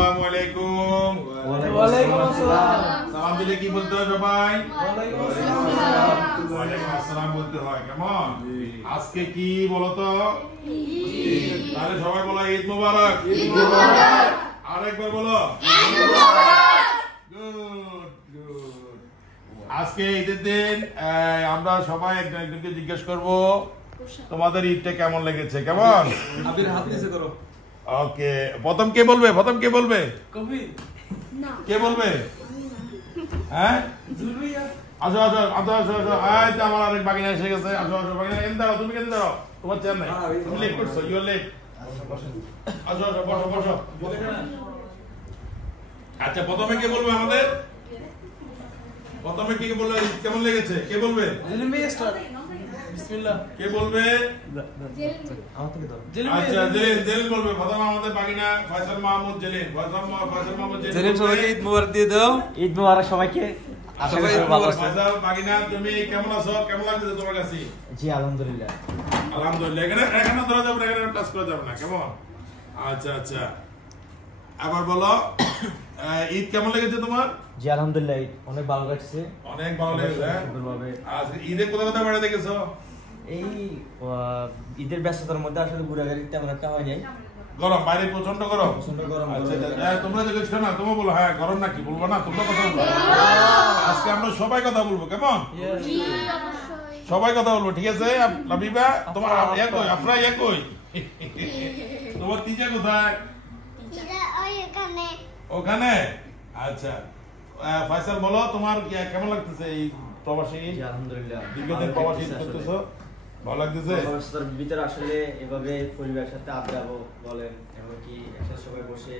আসসালামু আলাইকুম। ওয়ালাইকুম আসসালাম। সালাম দিলে কি বলতে হয় সবাই? ওয়ালাইকুম আসসালাম। ওয়ালাইকুম আসসালাম বলতে হয়। কেমন? আজকে কি বলো তো? ঈদ। তাহলে সবাই বলো ঈদ মোবারক। ঈদ মোবারক। আরেকবার বলো ঈদ মোবারক। Good good. আজকে ঈদের দিন আমরা সবাই একজনকে জিজ্ঞেস করব তোমাদের ঈদটা কেমন লেগেছে। কেমন? আবির হাত নিচে করো। ওকে, প্রথম কে বলবে? কফি না। কে বলবে? হ্যাঁ, জুলুইয়া। আসো আসো আসো আসো আসো। এই তো আমার আরেক বাগিনা এসে গেছে। আসো আসো বাগিনা, এখানে দাঁড়াও। তুমি কেন দাঁড়াও? তোমার চেয়ার নাই, তুমি লেট করছো। You are late. আসো আসো, বসো বসো। আচ্ছা, প্রথমে কে বলবে আমাদের? প্রথমে কে বলবে ঈদ কেমন লেগেছে? কে বলবে? জেলিম ভাই স্টার্ট। বিসমিল্লাহ। কে বলবে? আচ্ছা, জেলিন বলবে। প্রথমে আমাদের বাগিনা ফয়সাল মাহমুদ জেলিন। ফয়সাল মাহমুদ জেলিম সবাইকে ঈদ মোবারক দিয়ে দাও। ঈদ মোবারক সবাইকে। সবাই ঈদ মোবারক। ফয়সাল বাগিনা, তুমি কেমন আছো? কেমন লাগছে তোমার কাছে? জি আলহামদুলিল্লাহ। আলহামদুলিল্লাহ। এখানে ধরা যাবে না, এখানে টাচ করা যাবে না। কেমন? আচ্ছা আচ্ছা, আবার বলো ঈদ কেমন লেগেছে তোমার? জি আলহামদুলিল্লাহ, অনেক ভালো লাগছে। অনেক ভালো লেগেছে। সুন্দরভাবে। আজকে ঈদে কোথাও কোথাও বেড়াতে গেছো? এই ঈদের ব্যস্ততার মধ্যে আসলে ঘোরাঘুরি তেমন একটা হয় নাই। গরম, বাইরে প্রচন্ড গরম। প্রচন্ড গরম। আচ্ছা আচ্ছা, তোমরা যে গেছো না, তোমরা বলো হ্যাঁ গরম নাকি, বলবো না? তোমরা কথা বলবো। আজকে আমরা সবাই কথা বলবো। কেমন? সবাই কথা বলবো, ঠিক আছে? লাবিবা, তোমার একই, আপনারা একই। তোমার টিচার কোথায়? ওখানে। আচ্ছা, ফয়সাল বলো তোমার কেমন লাগতেছে এই প্রবাসী? জি আলহামদুলিল্লাহ। দীর্ঘদিন প্রবাসী করতেছো, ভালো লাগতেছে? ব্যস্ততার ভিতরে আসলে এভাবে পরিবারের সাথে আড্ডা বলেন, এমনকি একসাথে সবাই বসে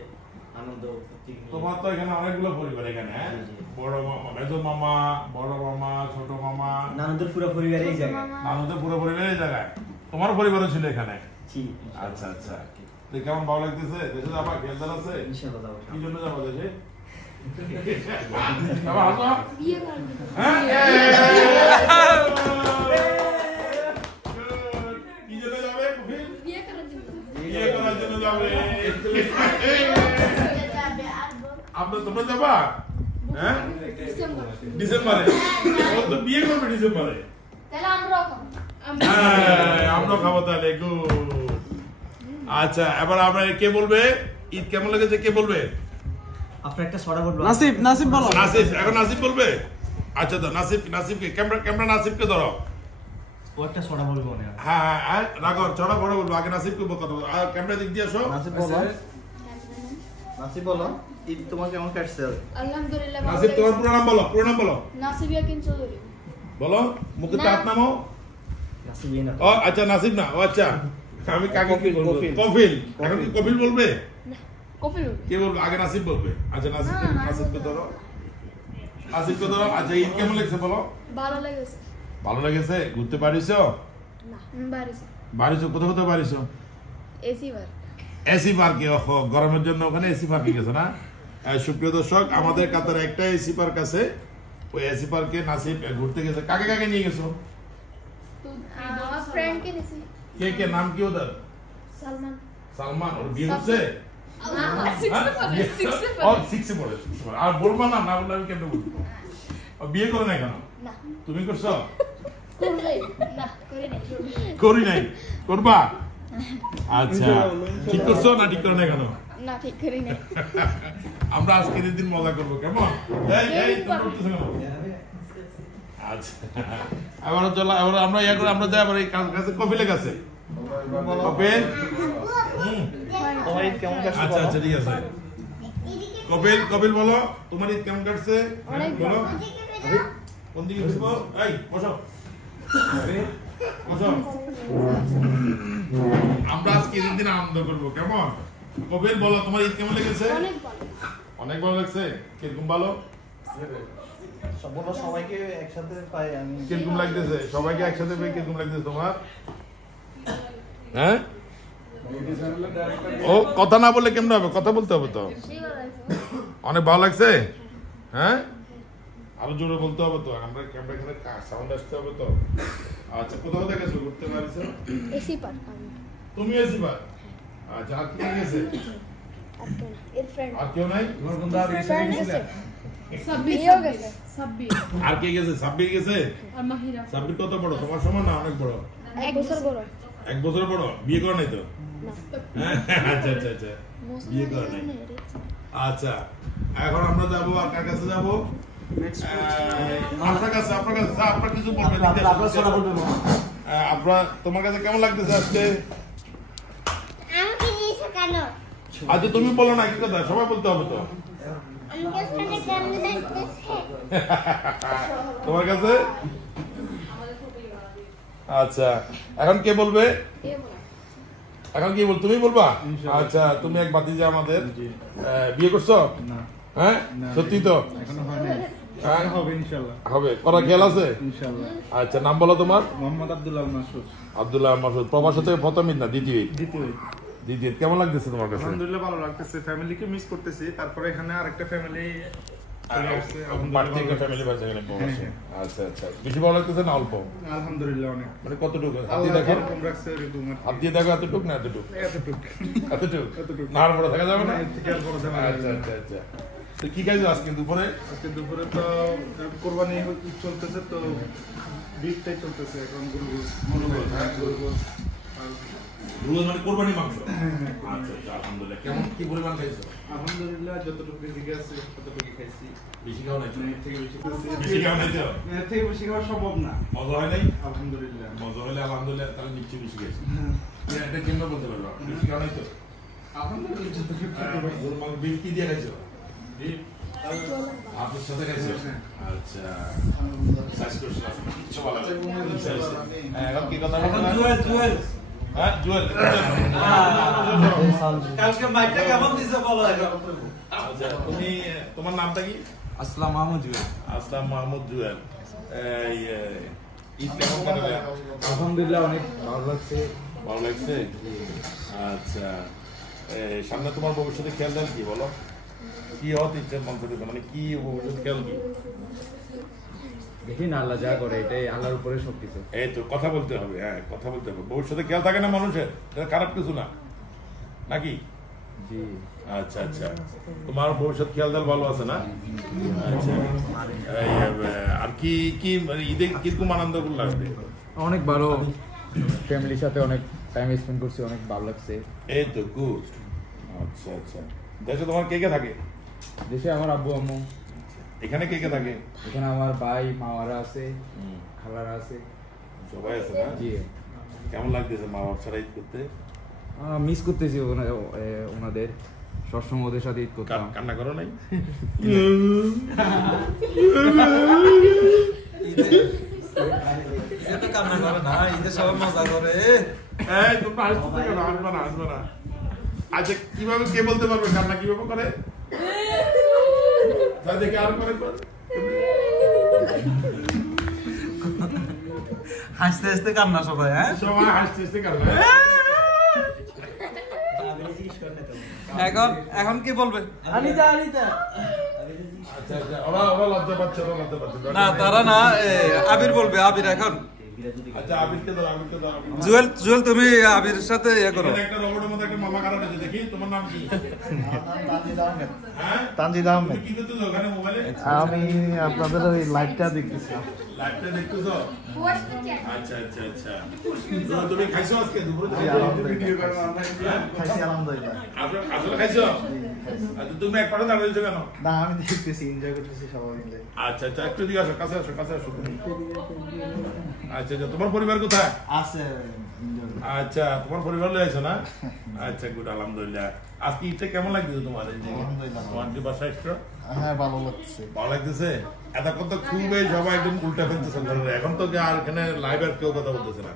আনন্দ ফুর্তি নিয়ে। তোমার তো এখানে অনেকগুলো পরিবার এখানে, হ্যাঁ? বড় মামা, মেজো মামা, বড় মামা, ছোট মামা, নানুদের পুরো পরিবার এই জায়গায়। নানুদের পুরো পরিবার এই জায়গায়। তোমার পরিবারও ছিল এখানে? জি। আচ্ছা আচ্ছা, কেমন ভালো লাগতেছে? দেশে যাবা, খেলতে আছে? ইনশাআল্লাহ যাবো। কি জন্য যাবো দেশে? বাবা হাসো। বিয়ে করবে। হ্যাঁ, কি জন্য যাবে? কফিল? বিয়ে করার জন্য। বিয়ে করার জন্য যাবে। তোমরা যাবা? হ্যাঁ, ডিসেম্বরে। ও তো বিয়ে করবে ডিসেম্বরে। তাহলে আমরাও খাবো। আমরা খাবো তাহলে। গুড। আচ্ছা, এবার আমরা কে বলবে ঈদ কেমন লেগেছে? কে বলবে? আপনার একটা ছড়া বলবো। নাসিব বলো। নাসিব, এখন নাসিব বলবে। আচ্ছা, তো নাসিবকে ক্যামেরা নাসিবকে ধরো। ও একটা ছড়া বলবো না। হ্যাঁ হ্যাঁ, রাখো, চড়া বড় বলবো। আগে নাসিবকে কথা বলো। আর ক্যামেরা দিক দিয়ে আসো। নাসিব বলো, ঈদ তোমার কেমন কাটছে? আলহামদুলিল্লাহ। নাসিব, তোমার পুরো নাম বলো। পুরো নাম বলো। নাসিবিয়া কিন চৌধুরী। বলো, মুখে হাত নামাও। নাসিব না। ও আচ্ছা, নাসিব না। ও আচ্ছা, আমি কাকে কি বলবো? কফিল। কফিল। এখন কি কফিল বলবে? না, কফিল। কে বলবে? আগে নাসিব বলবে। আচ্ছা, নাসিবকে ধরো। নাসিবকে ধরো। আচ্ছা, ঈদ কেমন লেগেছে বলো? ভালো লেগেছে। ভালো লেগেছে। ঘুরতে পারিছো? না, বাড়িছে। বাড়িছো? কোথাও কোথাও বাড়িছো? এসি বার। এসি পার্কে। ওহো, গরমের জন্য ওখানে এসি পার্কে গেছে না? সুপ্রিয় দর্শক, আমাদের কাতারে একটা এসি পার্ক আছে। ওই এসি পার্কে নাসিব ঘুরতে গেছে। কাকে কাকে নিয়ে গেছো? আমার ফ্রেন্ড কে নিছি। কে কে? নাম কি ওদের? সালমান। সালমান। ওর বিয়ে হচ্ছে? সিক্সে ও, 6 এ পড়ে। আর বলবো না, না বললে আমি কেন বলবো? ও বিয়ে করে না কেন? না, তুমি করছো? করবে না, করে নাই। করি নাই, করবা? আচ্ছা, ঠিক করছো না ঠিক করো না কেন? না, ঠিক করি নাই। আমরা আজকে দিন মজা করবো। কেমন? এই তোমরা উঠতেছো কেন? আচ্ছা, এবার চলো, এবার আমরা ইয়া করে আমরা যাই আবার এই কাছে কপিলের কাছে। কপিল, তোমার ঈদ কেমন কাটছে? আচ্ছা আচ্ছা, ঠিক আছে। কপিল বলো, তোমার ঈদ কেমন কাটছে? বলো। কোন দিকে বসবো? এই বসো, বসো। আমরা আজকে ঈদের দিন আনন্দ করবো। কেমন? কপিল বলো, তোমার ঈদ কেমন লেগেছে? অনেক ভালো। অনেক ভালো লাগছে। কিরকম ভালো? সবাইকে একসাথে পাই আমি। কিরকম লাগতেছে? সবাইকে একসাথে পেয়ে কিরকম লাগতেছে তোমার? হ্যাঁ, ও কথা না বললে কেমন হবে? কথা বলতে হবে তো। অনেক ভালো লাগছে। হ্যাঁ, আরো জোরে বলতে হবে তো। আমরা ক্যামেরা এখানে সাউন্ড আসতে হবে তো। আচ্ছা, কোথাও দেখেছো ঘুরতে পারিছো? AC park. তুমি এসি পার্ক। আচ্ছা, আর কি গেছে? এর ফ্রেন্ড আর কেউ নাই? তোমার বন্ধু আর গেছে গেছিল বিয়েও গেছে আর কে গেছে? সাব্বির গেছে? আর মাহিরা সাব্বির কত বড়? তোমার সমান না অনেক বড়? 1 বছর বড় 1 বছর বড়। বিয়ে করে নাই তো? না আচ্ছা আচ্ছা আচ্ছা, বিয়ে করে নাই। আচ্ছা, এখন আমরা যাবো আর কার কাছে যাবো? আপনার কাছে। আপনার কাছে স্যার, আপনার কিছু বলবেন? আপনার, তোমার কাছে কেমন লাগতেছে আজকে? আমাকে দিয়েছো কেন? আচ্ছা তুমি বলো না, কি কথা? সবাই বলতে হবে তো। আমাকে শুনে কেমন লাগতেছে? তোমার কাছে? আচ্ছা, এখন কে বলবে? এখন কি বল? তুমি বলবা? আচ্ছা, তুমি এক ভাতিজা আমাদের। বিয়ে করছো? হ্যাঁ, সত্যি তো? এখনো হয়নি, হ্যাঁ? হবে ইনশাআল্লাহ। হবে, করার খেয়াল আছে? ইনশাআল্লাহ। আচ্ছা, নাম বলো তোমার? মোহাম্মদ আব্দুল্লাহ মাসুদ। আব্দুল্লাহ মাসুদ। প্রবাস থেকে প্রথম ঈদ না দ্বিতীয় ঈদ? দ্বিতীয়। দ্বিতীয়। কেমন লাগতেছে তোমার কাছে? আলহামদুলিল্লাহ ভালো লাগতেছে, ফ্যামিলিকে মিস করতেছি। তারপরে এখানে আরেকটা ফ্যামিলি চলে আসছে, বাড়ি থেকে ফ্যামিলি বাড়ি থেকে প্রবাসে। আচ্ছা আচ্ছা, বেশি ভালো লাগতেছে না অল্প? আলহামদুলিল্লাহ অনেক। মানে কতটুকু? হাত আল্লাহ দিয়ে দেখো, যেরকম রাখছে এরকম আর কি। হাত দিয়ে দেখো এতটুক না এতটুক? এতটুকু। এতটুক না, আর বড় থাকা যাবে না? এর থেকে আর বড় যাবে না। আচ্ছা আচ্ছা আচ্ছা। তো কি খাইছো আজকে দুপুরে? আজকে দুপুরে তো কোরবানি ঈদ চলতেছে, তো বিফটাই চলতেছে এখন। গরুগোশ। রোজ মানে কোরবানি মাংস? আচ্ছা আচ্ছা, আলহামদুলিল্লাহ। কেমন, কি পরিমাণ খাইছো? আলহামদুলিল্লাহ যতটুকু বেশি আছে ততটুকু খাইছি। বেশি খাও নাই? এর থেকে বেশি বেশি খাও নাই তো? এর থেকে বেশি খাওয়া সম্ভব না। মজা হয় নাই? আলহামদুলিল্লাহ। মজা হলে আলহামদুলিল্লাহ, তাহলে নিশ্চয়ই বেশি গেছে। এটা কেমন বলতে পারবো? বেশি খাও নাই তো? আলহামদুলিল্লাহ যতটুকু গরুর মাংস, বিফ কি দিয়ে খাইছো? আপনার সাথে খাইছো? আচ্ছা, সাইজ করছো? কিচ্ছু ভালো লাগে না। এখন কি কথা বলবো? জুয়েল হ্যাঁ, জুয়েল। কালকে মাইকটা কেমন দিছে বলো এখন। আচ্ছা, তুমি, তোমার নামটা কি? আসসালাম মাহমুদ জুয়েল। আসলাম মাহমুদ জুয়েল। ঈদ কেমন কাটালে? আলহামদুলিল্লাহ অনেক ভালো লাগছে। ভালো লাগছে? আচ্ছা, সামনে তোমার ভবিষ্যতে খেয়াল দেন কি বলো? কি হতে ইচ্ছে মন থেকে, মানে কি ভবিষ্যতে খেয়াল কি? দেখি না, আল্লাহ যা করে এটাই আল্লাহর উপরে সবকিছু। এই তো কথা বলতে হবে। হ্যাঁ, কথা বলতে হবে। ভবিষ্যতে খেয়াল থাকে না মানুষের, এটা খারাপ কিছু না নাকি? জি। আচ্ছা আচ্ছা, তোমার ভবিষ্যৎ খেয়াল দেওয়ার ভালো আছে না? আচ্ছা, আর কি কি মানে ঈদে কিরকম আনন্দ লাগবে? অনেক ভালো, ফ্যামিলির সাথে অনেক টাইম স্পেন্ড করছি, অনেক ভালো লাগছে। এই তো গুড। আচ্ছা আচ্ছা, দেশে তোমার কে কে থাকে? দেশে আমার আব্বু আম্মু, এখানে কে কে থাকে? এখানে আমার ভাই মামারা আছে, খালারা আছে, সবাই আছে না? জি। কেমন লাগতেছে মা বাবা ছাড়া ঈদ করতে? মিস করতেছি ওনাদের, সবসময় ওদের সাথে ঈদ করতাম। কান্না করো নাই? এটা কান্না করে না, ঈদে সবাই মজা করে। এই তোমরা হাসতে কেন? হাসবে না, হাসবে না। আচ্ছা, কিভাবে, কে বলতে পারবে কান্না কিভাবে করে? তাই দেখে আর করে কর। হাসতে হাসতে কান্না সবাই। হ্যাঁ, সবাই হাসতে হাসতে কান্না। এখন কি বলবে? আচ্ছা আচ্ছা, ওরা লজ্জা পাচ্ছে, ওরা লজ্জা পাচ্ছে। না তারা না, আবির বলবে। আবির এখন। আচ্ছা, আবিরকে দাও, আবিরকে দাও। জুয়েল তুমি আবির সাথে ইয়ে করো। এখানে একটা রবটের মধ্যে একটা মামা কাটা রয়েছে, দেখি তোমার নাম কি? হ্যাঁ, তানজিদ আহমেদ। তুমি কি করতেছো ওখানে মোবাইলে? আমি আপনাদের ওই লাইভটা দেখতেছি। লাইভটা দেখতেছো? আচ্ছা আচ্ছা আচ্ছা। তো তুমি খাইছো আজকে দুপুরে? খাইছি আলহামদুলিল্লাহ। আসলে খাইছো? আচ্ছা, তুমি এক পাশে দাঁড়িয়েছো কেন? না, আমি দেখতেছি, এনজয় করতেছি সবাই মিলে। আচ্ছা আচ্ছা, একটু দিকে আসো, কাছে আসো, কাছে আসো তুমি। আচ্ছা আচ্ছা, তোমার পরিবার কোথায়? আছে আচ্ছা, তোমার পরিবার লয়ে আছো না? আচ্ছা, গুড, আলহামদুলিল্লাহ। আজকে ঈদটা কেমন লাগতেছে তোমার? এই যে আলহামদুলিল্লাহ। তোমার যে বাসায় এসছো, হ্যাঁ, ভালো লাগছে। ভালো লাগতেছে? এতক্ষণ তো খুবই সবাই একদম উল্টা ফেলতেছে ঘরে। এখন তো আর এখানে লাইভ আর কেউ কথা বলতেছে না,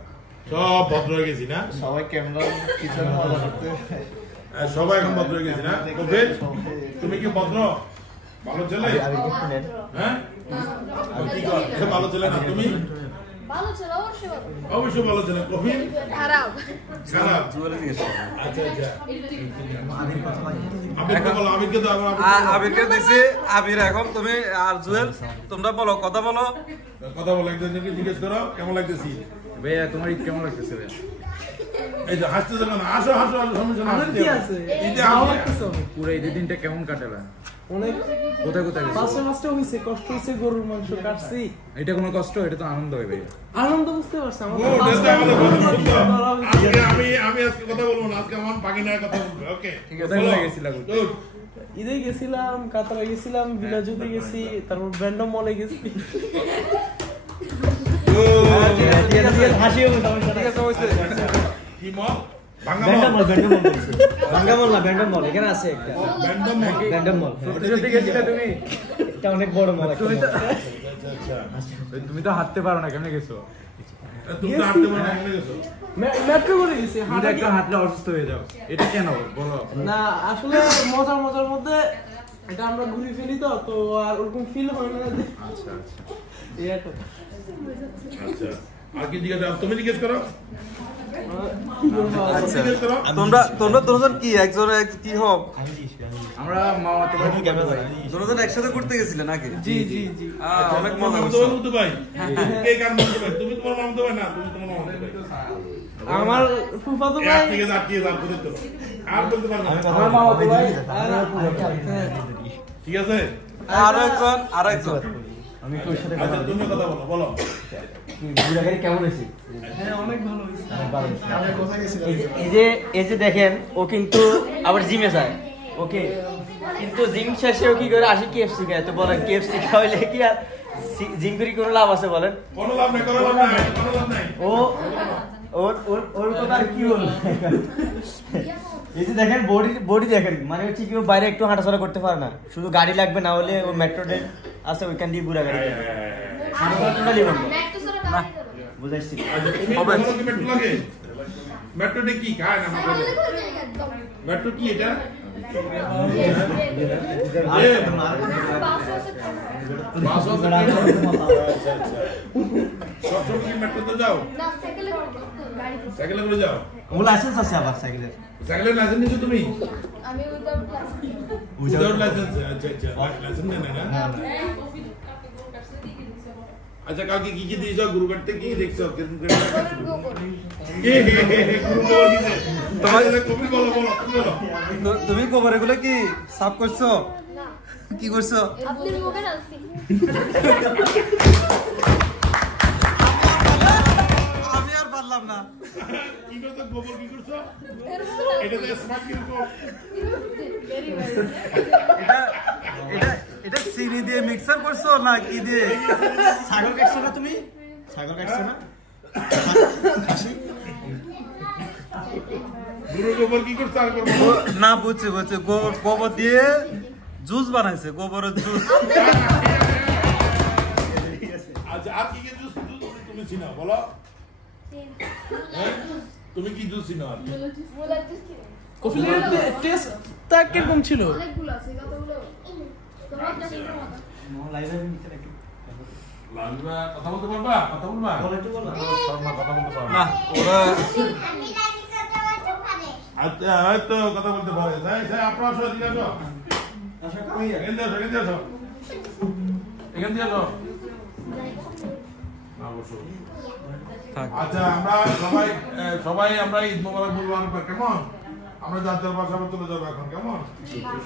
সব ভদ্র হয়ে গেছি না? সবাই ক্যামেরার পিছনে মজা করতে। সবাই এখন ভদ্র হয়ে গেছি না? কফিল, তুমি কি ভদ্র? ভালো ছেলে? হ্যাঁ, কি কর? ভালো ছেলে না তুমি? ভালো ছিল, অবশ্যই ভালো। অবশ্যই ভালো ছেলে। কফিল খারাপ। খারাপ? আচ্ছা আচ্ছা, আবিরকে বলো, আবিরকে দাও। আবিরকে দিছি। আবির এখন তুমি আর জুয়েল তোমরা বলো, কথা বলো। কথা বলো, একজনকে জিজ্ঞেস করো কেমন লাগতেছি। ভাইয়া তোমার ঈদ কেমন লাগতেছে ভাইয়া? এই যে হাসতে দেবে না, আসো হাসো হাসো, সমস্যা না। কি আছে? ঈদে ভালো আসো। লাগতেছে অনেক। পুরো ঈদের দিনটা কেমন কাটালা? অনেক কোথায় কোথায় গেছো? ফার্স্টে হইছে, কষ্ট হইছে, গরুর মাংস কাটছি। এটা কোনো কষ্ট, এটা তো আনন্দ হয় ভাই। আনন্দ বুঝতে পারছি আমার। ও, এটা আমাদের কথা বলবো। আজকে আমি আজকে কথা বলবো না, আজকে আমার বাগিনার কথা বলবো। ওকে, কোথায় কোথায় গেছিলা? ঈদে গেছিলাম, কাতারে গেছিলাম, বিলাজুতে গেছি, তারপর ব্যান্ডম মলে গেছি। হাসিও সমস্যা ঠিক আছে হইছে। কি মল? ভাঙ্গা ব্যান্ডম মল। মল, ব্যান্ডম মল বলছে। ভাঙ্গা মল না, ব্যান্ডম মল এখানে আছে একটা। ব্যান্ডম মল। ব্যান্ডম মল। সত্যি সত্যি গেছিলা তুমি? এটা অনেক বড় মল একটা। তুমি তো আচ্ছা। তুমি তো হাঁটতে পারো না, কেমনে গেছো? তুমি তো হাঁটতে পারো না, কেন গেছো? মেট্রো করে গেছি। তুমি একটা হাঁটলে অসুস্থ হয়ে যাও, এটা কেন বলো? না আসলে মজার মধ্যে এটা আমরা ঘুরে ফেলি তো তো আর ওরকম ফিল হয় না। আচ্ছা আচ্ছা। এটা আচ্ছা, আর কি জিজ্ঞেস করো? তুমি জিজ্ঞেস করো। আচ্ছা, জিজ্ঞেস করো। তোমরা দুজন কি একজন কি হব? আমরা মামাতো ভাই দুজন একসাথে ঘুরতে গেছিলেন নাকি? জি অনেক তোমার মজা মামাতো করছো। ভাই, মামাতো ভাই। কে কার মামাতো ভাই? তুমি তোমার মামাতো ভাই না, তুমি তোমার মামাতো ভাই। আমার ফুফাতো এক ভাই থেকে আটকে যাও, বলে দিতে পারো। আর বলতে পারবো না। আমার মামাতো ভাই ঠিক আছে? আরো একজন আচ্ছা, তুমি কথা বলো, বলো। ঘোরাঘুরি কেমন হয়েছে? হ্যাঁ অনেক ভালো হয়েছে। আমরা কোথায় গেছিলাম? এই যে দেখেন ও কিন্তু আবার জিমে যায়, ওকে, কিন্তু জিম শেষে ও কি করে আসে KFC খায়। তো বলেন KFC খাওয়াইলে কি আর জিম করে কোনো লাভ আছে বলেন? কোনো লাভ নাই, কোনো লাভ নাই, কোনো লাভ নাই। ওর কথা আর কি বলবো। এই যে দেখেন বডি দেখেন, মানে হচ্ছে কি ও বাইরে একটু হাঁটাচলা করতে পারে না, শুধু গাড়ি লাগবে, না হলে ও মেট্রো ট্রেন আছে ওইখান দিয়ে ঘুরা গাড়ি টোটালি বন্ধ। বুঝাইছি আচ্ছা, তুমি বলো কি মেট্রো লাগে? মেট্রোতে কি খায় না? মেট্রো কি এটা? বাস আছে? আচ্ছা, আচ্ছা। সবসময় কি মেট্রোতে যাও? সাইকেলে করে যাও? ও লাইসেন্স আছে আবার সাইকেলের। সাইকেলের লাইসেন্স নিছো তুমি? আমি উইদাউট লাইসেন্স? আচ্ছা আচ্ছা, লাইসেন্স নেই না? আচ্ছা, কালকে কি কি দিয়েছো? গুরুঘাট থেকে কি দেখছো? কিরকম করে গুরু দিছে তোমার কবি বলো, বলো, বলো। তুমি খবর এগুলো কি সাফ করছো? কি করছো? আপনি মুখে রাখছি আমি আর পারলাম না। কি করছো? গোবর কি করছো? এটা তো স্মার্ট কিরকম? এটা চিনি দিয়ে মিক্সার করছো না কি দিয়ে? ছাগল কাটছো না তুমি? ছাগল কাটছো না? গুরু গোবর কি করছো? আর করবো না, বুঝছি গোবর দিয়ে জুস বানাইছে, গোবরের জুস। আচ্ছা, আর কি কি জুস তুমি চিনো বলো? হ্যাঁ? তুমি কি জুস চিনো? আর কফিলের টেস্টটা কিরকম ছিল? অনেকগুলো আছে কতগুলো তোমার কাছে লাগবা কথা বলতে পারবা? কথা বলবা? শর্মা কথা বলতে পারবা? না, ওরা আমি লাইক করতে পারতে পারে। আচ্ছা, হয়তো কথা বলতে পারে। আপনার আসো, এদিকে আসো। এখান দিয়ে আসো, এখান দিয়ে আসো। এখান দিয়ে আসো। না, বসো। আচ্ছা, আমরা সবাই আমরা ঈদ মোবারক বলবো আরেকবার, কেমন? আমরা যার যার বাসা আবার চলে যাবো এখন, কেমন?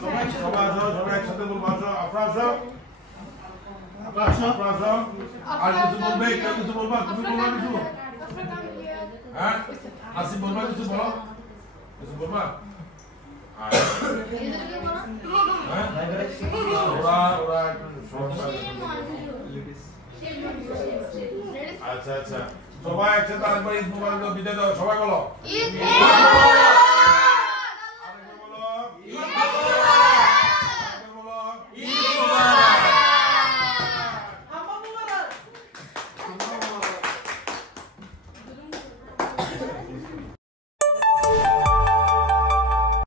সবাই আসো, সবাই একসাথে বলবো। আসো, আপনারা আসো। আপনারা আসো। আর কিছু বলবে? কেউ কিছু বলবা? তুমি বলবা কিছু? হ্যাঁ, আসিফ বলবা কিছু? বলো কিছু বলবা? আচ্ছা আচ্ছা, সবাই একসাথে আরেকবার ঈদ মোবারক বিদায় দাও, সবাই বলো।